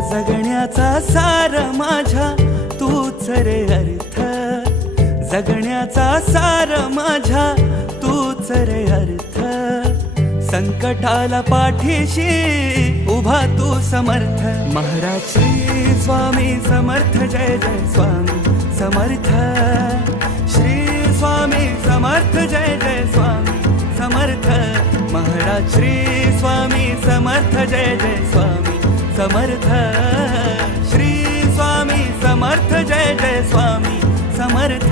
जगण्याचा सार माझ्या तूच रे अर्थ, जगण्याचा सार माझ्या तूच रे अर्थ. संकटाला पाठीशी उभा तू समर्थ. महाराज श्री स्वामी समर्थ, जय जय स्वामी समर्थ. श्री स्वामी समर्थ, जय जय स्वामी समर्थ. महाराज श्री स्वामी समर्थ, जय जय स्वामी समर्थ. श्री स्वामी समर्थ, जय जय स्वामी समर्थ.